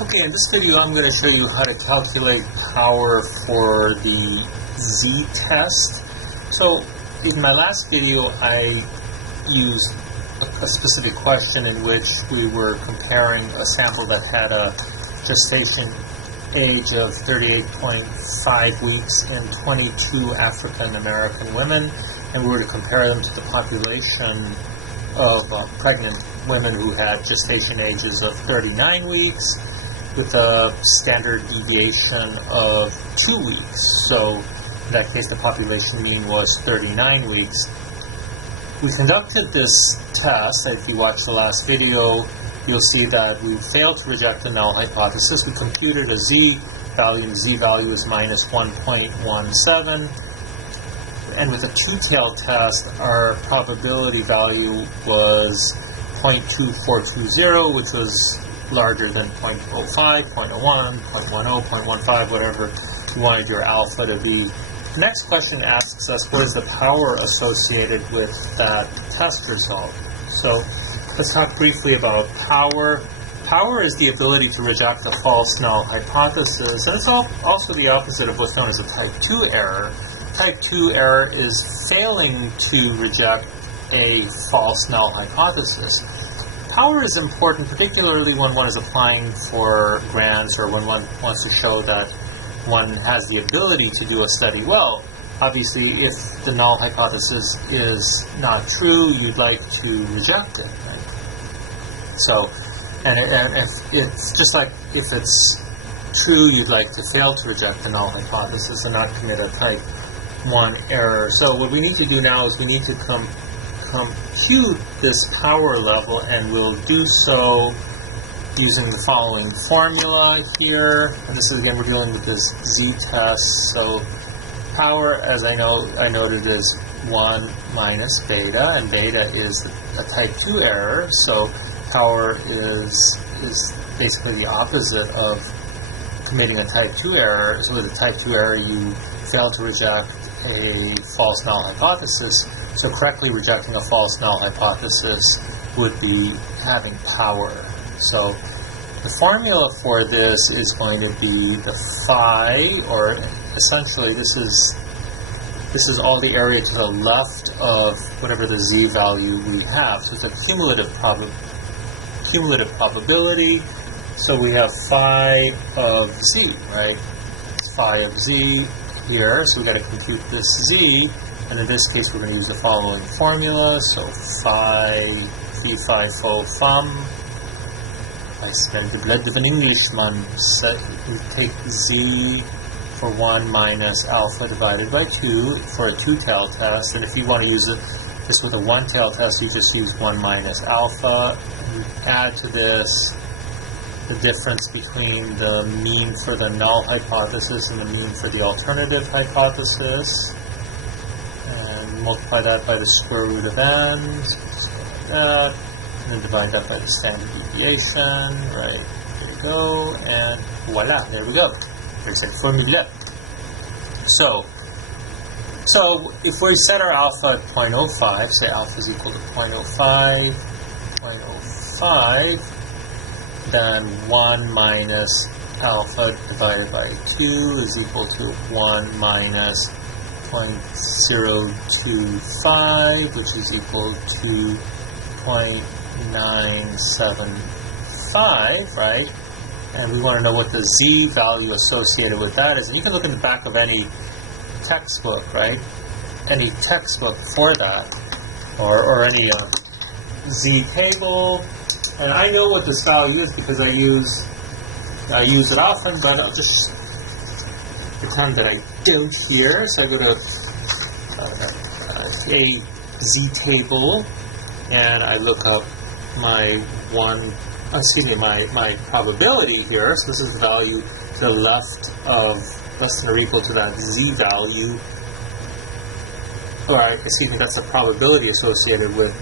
Okay, in this video I'm going to show you how to calculate power for the z-test. So in my last video I used a specific question in which we were comparing a sample that had a gestation age of 38.5 weeks in 22 African American women, and we were to compare them to the population of pregnant women who had gestation ages of 39 weeks with a standard deviation of 2 weeks. So in that case the population mean was 39 weeks. We conducted this test, and if you watch the last video you'll see that we failed to reject the null hypothesis. We computed a z-value, and the z-value is minus 1.17. And with a two-tailed test, our probability value was 0.2420, which was larger than 0.05, 0.01, 0.10, 0.15, whatever you wanted your alpha to be. The next question asks us, what is the power associated with that test result? So let's talk briefly about power. Power is the ability to reject a false null hypothesis, and it's also the opposite of what's known as a type 2 error. Type 2 error is failing to reject a false null hypothesis. Power is important, particularly when one is applying for grants or when one wants to show that one has the ability to do a study well. Obviously, if the null hypothesis is not true, you'd like to reject it, right? So, and if it's just like if it's true, you'd like to fail to reject the null hypothesis and not commit a type 1 error. So what we need to do now is we need to compute this power level, and we'll do so using the following formula here. And this is, again, we're dealing with this z-test. So power, as I noted, is 1 minus beta, and beta is a type 2 error. So power is basically the opposite of committing a type 2 error. So with a type 2 error, you fail to reject a false null hypothesis. So correctly rejecting a false null hypothesis would be having power. So the formula for this is going to be the phi, or essentially this is all the area to the left of whatever the z-value we have. So it's a cumulative probability. So we have phi of z, right? Phi of z here, so we've got to compute this z, and in this case we're going to use the following formula. So phi fo fum. I spent the blood of an Englishman. We take z for 1 minus alpha divided by 2 for a two-tailed test, and if you want to use this with a one-tailed test, you just use 1 minus alpha. And add to this the difference between the mean for the null hypothesis and the mean for the alternative hypothesis, and multiply that by the square root of n, like that, and then divide that by the standard deviation, right? There you go, and voila, there we go. There's that formula. So if we set our alpha at 0.05, say alpha is equal to 0.05, then 1 minus alpha divided by 2 is equal to 1 minus 0.025, which is equal to 0.975, right? And we want to know what the z-value associated with that is. And you can look in the back of any textbook, right? Any textbook for that, or any z-table. And I know what this value is because I use it often, but I'll just pretend that I don't here. So I go to a z-table, and I look up my probability here. So this is the value to the left of less than or equal to that z-value. Or excuse me, that's the probability associated with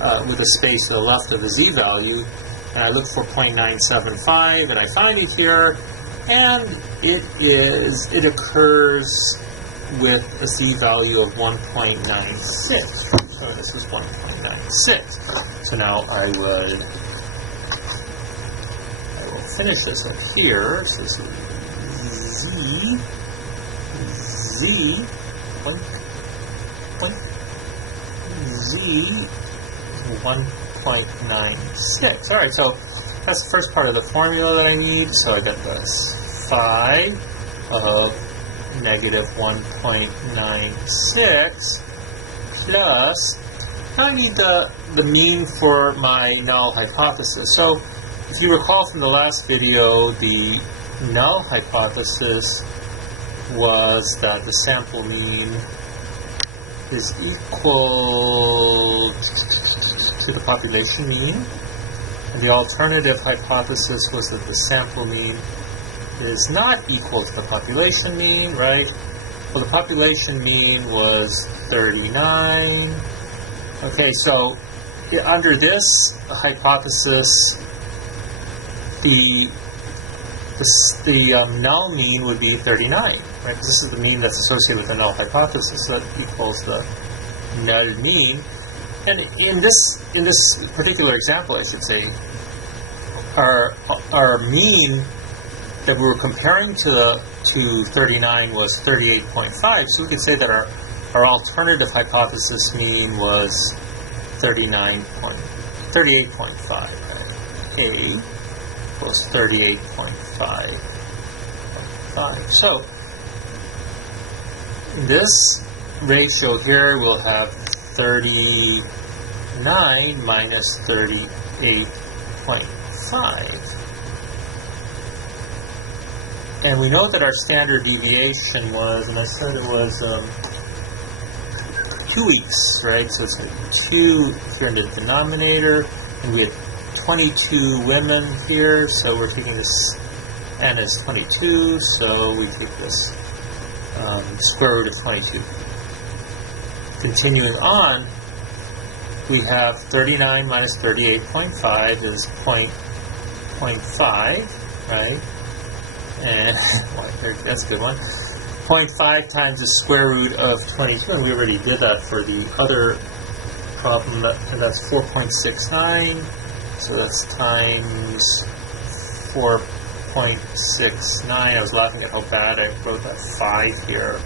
the space to the left of the z-value, and I look for 0.975, and I find it here, and it occurs with a z-value of 1.96. So this is 1.96. So now I will finish this up here. So this is Z, point, Z, 1.96. All right, so that's the first part of the formula that I need. So I got this phi of negative 1.96 plus, now I need the mean for my null hypothesis. So if you recall from the last video, the null hypothesis was that the sample mean is equal to the population mean, and the alternative hypothesis was that the sample mean is not equal to the population mean, right? Well, the population mean was 39. Okay, so under this hypothesis, the null mean would be 39, right? Because this is the mean that's associated with the null hypothesis, so that equals the null mean. And in this particular example, I should say, our mean that we were comparing to 39 was 38.5. So we could say that our alternative hypothesis mean was 38.5. Right? A equals 38.5. So in this ratio here, we'll have 39 minus 38.5. And we know that our standard deviation was, and I said it was 2 weeks, right? So it's going to be 2 here in the denominator, and we had 22 women here, so we're taking this n as 22, so we take this square root of 22. Continuing on, we have 39 minus 38.5 is 0.5, right? And that's a good one. 0.5 times the square root of 22, and we already did that for the other problem, and that's 4.69. So that's times 4.69. I was laughing at how bad I wrote that 5 here.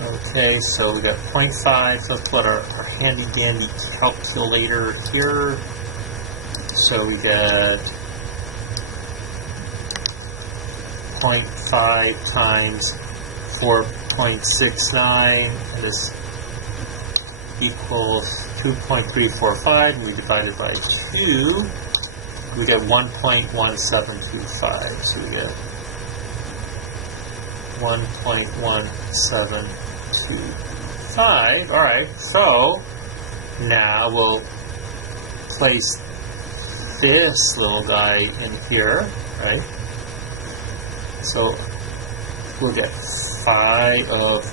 Okay, so we got 0.5. So let's put our handy dandy calculator here. So we get 0.5 times 4.69, and this equals 2.345, and we divide it by 2, we get 1.1725. So we get 1.1725. All right, so now we'll place this little guy in here, right? So we'll get phi of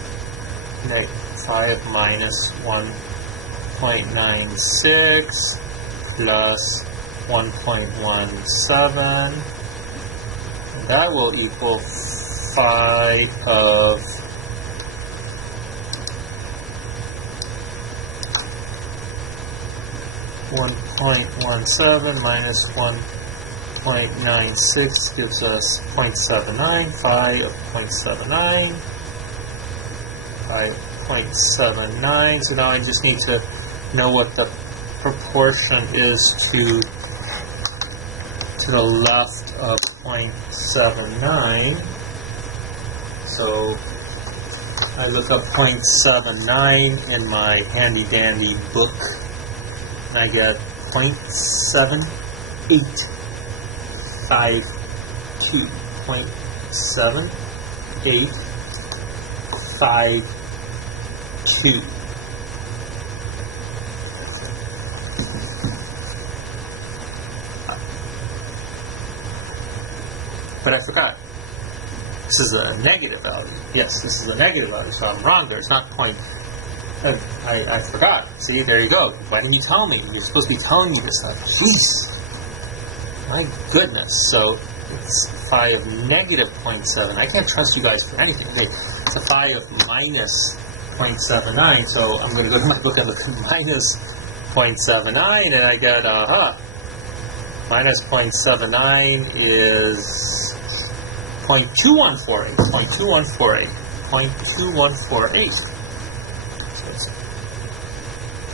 minus 1.96 plus 1.17. And that will equal phi of 1.17 minus 1.96 gives us 0.79, phi of 0.79, phi 0.79. So now I just need to know what the proportion is to the left of 0.79. So I look up 0.79 in my handy dandy book, and I get 0.7852. 0.7852. But I forgot. This is a negative value. Yes, this is a negative value, so I'm wrong there. It's not point. I forgot. See, there you go. Why didn't you tell me? You're supposed to be telling me this stuff. Jeez. My goodness. So it's phi of negative 0.7. I can't trust you guys for anything. Okay, it's a phi of minus 0.79. So I'm going to go to my book and look at minus 0.79, and I get, minus 0.79 is 0.2148. 0.2148. 0.2148. So it's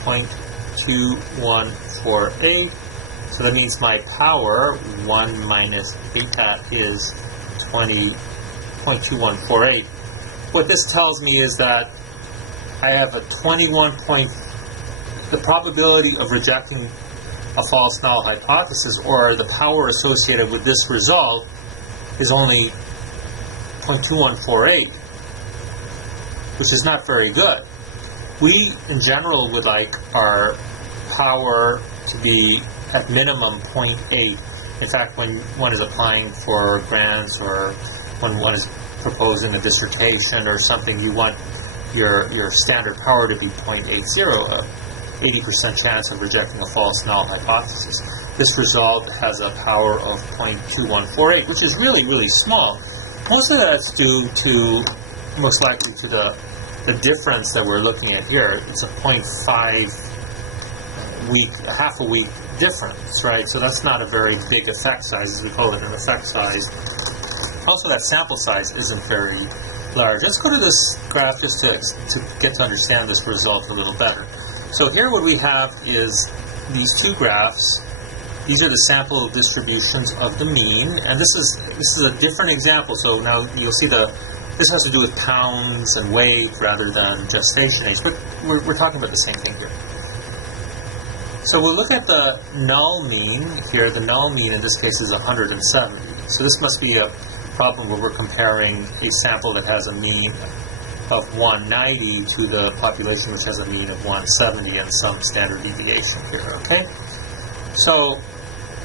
0.2148. So that means my power, 1 minus beta, is 20.2148. What this tells me is that I have a the probability of rejecting a false null hypothesis, or the power associated with this result, is only 0.2148, which is not very good. We, in general, would like our power to be at minimum 0.8. In fact, when one is applying for grants or when one is proposing a dissertation or something, you want your standard power to be 0.80, a 80% chance of rejecting a false null hypothesis. This result has a power of 0.2148, which is really, really small. Most of that's due to, most likely, to the difference that we're looking at here. It's a 0.5 week, half a week difference, right? So that's not a very big effect size, as we call it, an effect size. Also, that sample size isn't very large. Let's go to this graph just to get to understand this result a little better. So here what we have is these two graphs. These are the sample distributions of the mean, and this is a different example. So now you'll see this has to do with pounds and weight rather than gestation age, but we're talking about the same thing here. So we'll look at the null mean here. The null mean in this case is 170. So this must be a problem where we're comparing a sample that has a mean of 190 to the population which has a mean of 170 and some standard deviation here, okay? So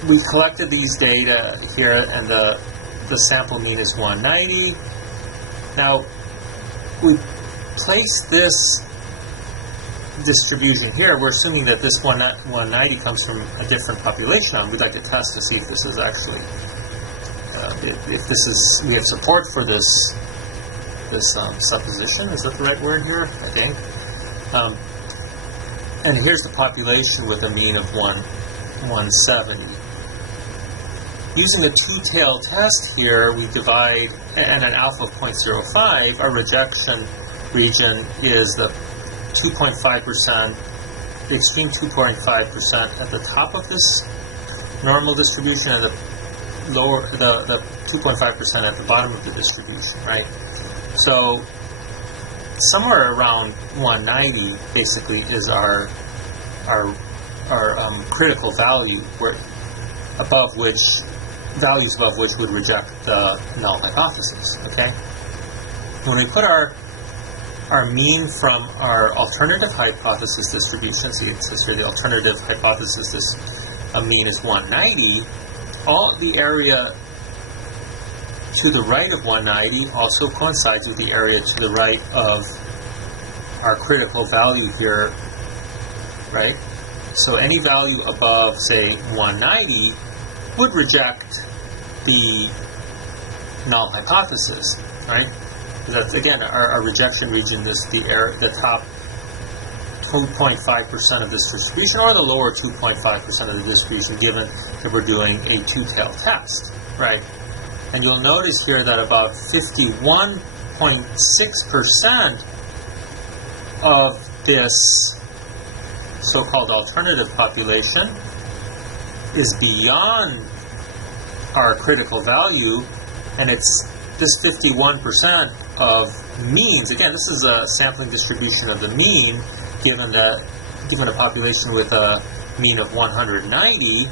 we collected these data here, and the sample mean is 190. Now, we place this distribution here. We're assuming that this 190 comes from a different population. We'd like to test to see if this is actually, if this is, we have support for this supposition. Is that the right word here? I think. And here's the population with a mean of 170. Using a two-tailed test here, we divide, and an alpha of 0.05, our rejection region is the 2.5%, the extreme 2.5% at the top of this normal distribution, and the 2.5% at the bottom of the distribution, right? So somewhere around 190 basically is our critical value, where values above which would reject the null hypothesis. Okay. When we put our mean from our alternative hypothesis distribution, see it says here the alternative hypothesis mean is 190. All the area to the right of 190 also coincides with the area to the right of our critical value here, right? So any value above, say, 190 would reject the null hypothesis, right? That's, again, our rejection region is the top 2.5% of this distribution, or the lower 2.5% of the distribution, given that we're doing a two-tailed test, right? And you'll notice here that about 51.6% of this so-called alternative population is beyond our critical value, and it's this 51% of means. Again, this is a sampling distribution of the mean, given a population with a mean of 190.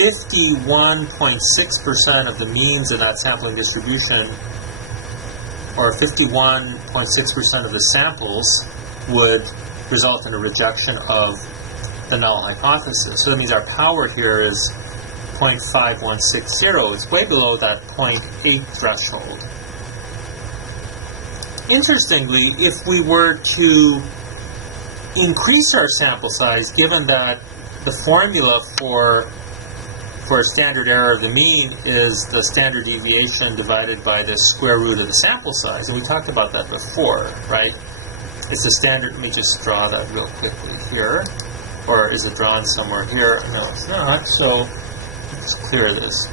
51.6% of the means in that sampling distribution, or 51.6% of the samples, would result in a rejection of the null hypothesis. So that means our power here is 0.5160. It's way below that 0.8 threshold. Interestingly, if we were to increase our sample size, given that the formula for a standard error of the mean is the standard deviation divided by the square root of the sample size, and we talked about that before, right? It's a standard. Let me just draw that real quickly here. Or is it drawn somewhere here? No, it's not. So Let's clear this.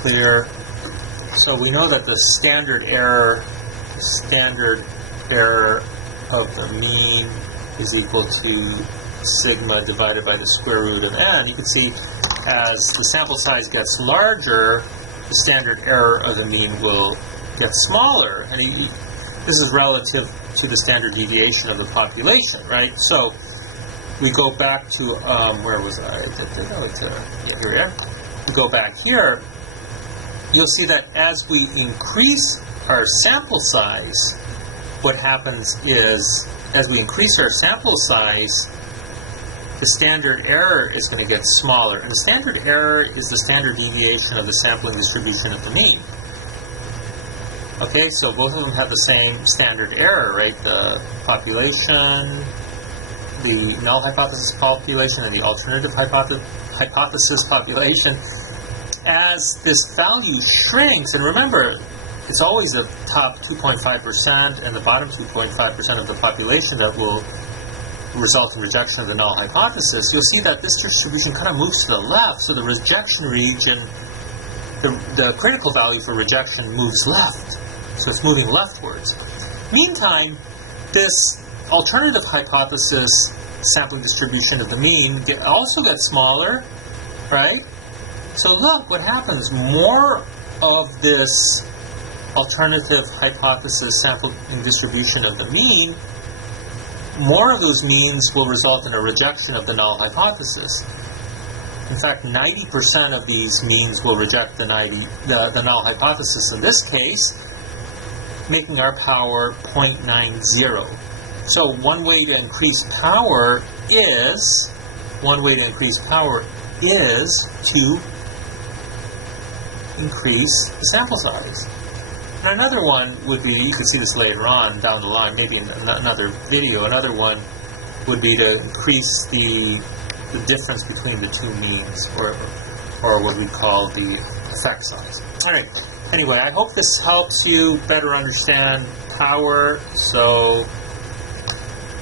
Clear. So we know that the standard error of the mean is equal to sigma divided by the square root of n. You can see as the sample size gets larger, the standard error of the mean will get smaller. And this is relative to the standard deviation of the population, right? So we go back to, where was I? Yeah, here we are. We go back here. You'll see that as we increase our sample size, what happens is, as we increase our sample size, the standard error is going to get smaller. And the standard error is the standard deviation of the sampling distribution of the mean. Okay, so both of them have the same standard error, right? The population, the null hypothesis population, and the alternative hypothesis population. As this value shrinks, and remember, it's always the top 2.5% and the bottom 2.5% of the population that will result in rejection of the null hypothesis, you'll see that this distribution kind of moves to the left, so the rejection region, the critical value for rejection moves left, so it's moving leftwards. Meantime, this alternative hypothesis sampling distribution of the mean also gets smaller, right? So look what happens. More of this alternative hypothesis sampling distribution of the mean, more of those means will result in a rejection of the null hypothesis. In fact, 90% of these means will reject the null hypothesis in this case, making our power 0.90. So one way to increase power is to increase the sample size. And another one would be, you could see this later on down the line, maybe in another video, another one would be to increase the difference between the two means, or what we call the effect size. All right, anyway, I hope this helps you better understand power, so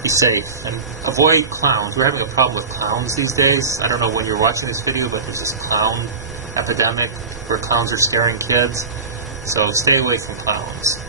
be safe and avoid clowns. We're having a problem with clowns these days. I don't know when you're watching this video, but there's this clown epidemic where clowns are scaring kids. So stay away from clowns.